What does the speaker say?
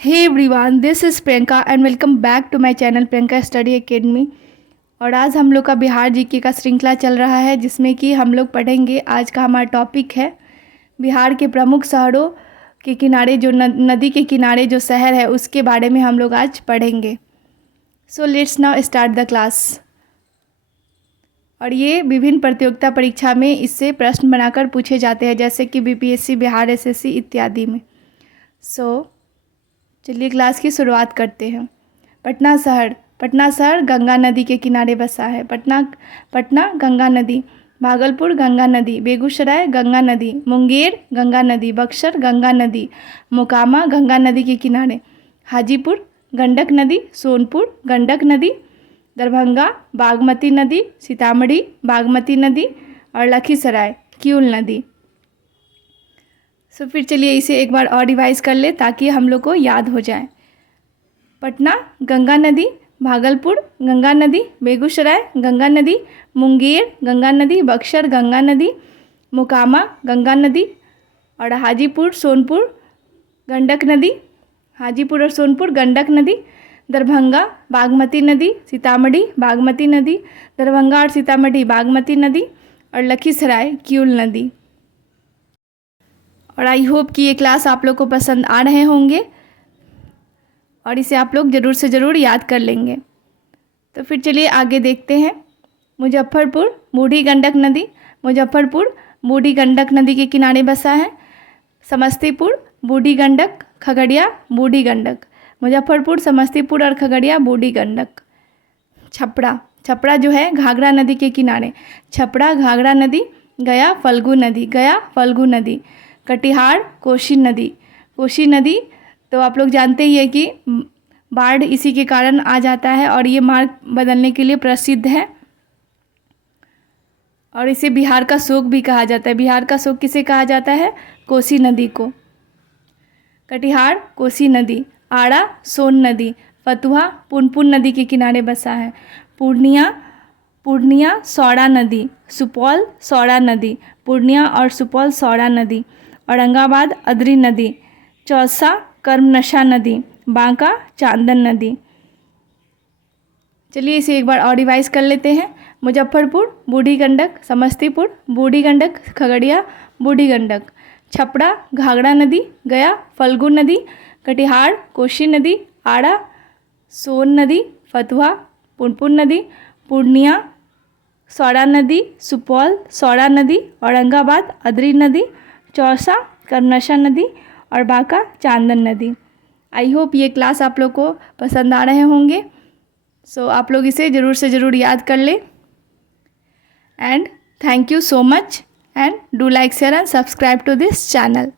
Hey everyone, this is Priyanka and welcome back to my channel Priyanka study academy. और आज हम लोग का बिहार जीके का श्रृंखला चल रहा है, जिसमें कि हम लोग पढ़ेंगे। आज का हमारा टॉपिक है बिहार के प्रमुख शहरों के किनारे जो नदी के किनारे जो शहर है उसके बारे में हम लोग आज पढ़ेंगे। So let's now start the class. और ये विभिन्न प्रतियोगिता परीक्षा में इससे प्रश्न बनाकर पूछे जाते हैं, जैसे कि बीपीएससी, बिहार एसएससी इत्यादि में। चलिए क्लास की शुरुआत करते हैं। पटना शहर गंगा नदी के किनारे बसा है। पटना गंगा नदी, भागलपुर गंगा नदी, बेगूसराय गंगा नदी, मुंगेर गंगा नदी, बक्सर गंगा नदी, मोकामा गंगा नदी के किनारे, हाजीपुर गंडक नदी, सोनपुर गंडक नदी, दरभंगा बागमती नदी, सीतामढ़ी बागमती नदी और लखीसराय किउल नदी। फिर चलिए इसे एक बार और रिवाइज कर ले ताकि हम लोग को याद हो जाए। पटना गंगा नदी, भागलपुर गंगा नदी, बेगूसराय गंगा नदी, मुंगेर गंगा नदी, बक्सर गंगा नदी, मोकामा गंगा नदी और हाजीपुर सोनपुर गंडक नदी, हाजीपुर और सोनपुर गंडक नदी, दरभंगा बागमती नदी, सीतामढ़ी बागमती नदी, दरभंगा और सीतामढ़ी बागमती नदी और लखीसराय किउल नदी। और आई होप कि ये क्लास आप लोग को पसंद आ रहे होंगे और इसे आप लोग ज़रूर से ज़रूर याद कर लेंगे। तो फिर चलिए आगे देखते हैं। मुजफ्फरपुर बूढ़ी गंडक नदी, मुजफ्फरपुर बूढ़ी गंडक नदी के किनारे बसा है। समस्तीपुर बूढ़ी गंडक, खगड़िया बूढ़ी गंडक, मुजफ्फरपुर, समस्तीपुर और खगड़िया बूढ़ी गंडक। छपरा जो है घाघरा नदी के किनारे, छपरा घाघरा नदी, गया फल्गु नदी, कटिहार कोसी नदी। तो आप लोग जानते ही है कि बाढ़ इसी के कारण आ जाता है और ये मार्ग बदलने के लिए प्रसिद्ध है और इसे बिहार का शोक भी कहा जाता है। बिहार का शोक किसे कहा जाता है? कोसी नदी को। कटिहार कोसी नदी, आड़ा सोन नदी, फतुहा पुनपुन नदी के किनारे बसा है। पूर्णिया सौड़ा नदी, सुपौल सौड़ा नदी, पूर्णिया और सुपौल सौड़ा नदी, औरंगाबाद अदरी नदी, चौसा कर्मनशा नदी, बांका चांदन नदी। चलिए इसे एक बार और रिवाइज कर लेते हैं। मुजफ्फरपुर बूढ़ी गंडक, समस्तीपुर बूढ़ी गंडक, खगड़िया बूढ़ी गंडक, छपरा घाघरा नदी, गया फल्गु नदी, कटिहार कोसी नदी, आड़ा सोन नदी, फतुहा पुनपुन नदी, पूर्णिया सौड़ा नदी, सुपौल सौड़ा नदी, औरंगाबाद अदरी नदी, चौसा कर्मनशा नदी और बांका चांदन नदी। आई होप ये क्लास आप लोग को पसंद आ रहे होंगे। आप लोग इसे ज़रूर से ज़रूर याद कर लें। And thank you so much and do like, share and subscribe to this channel.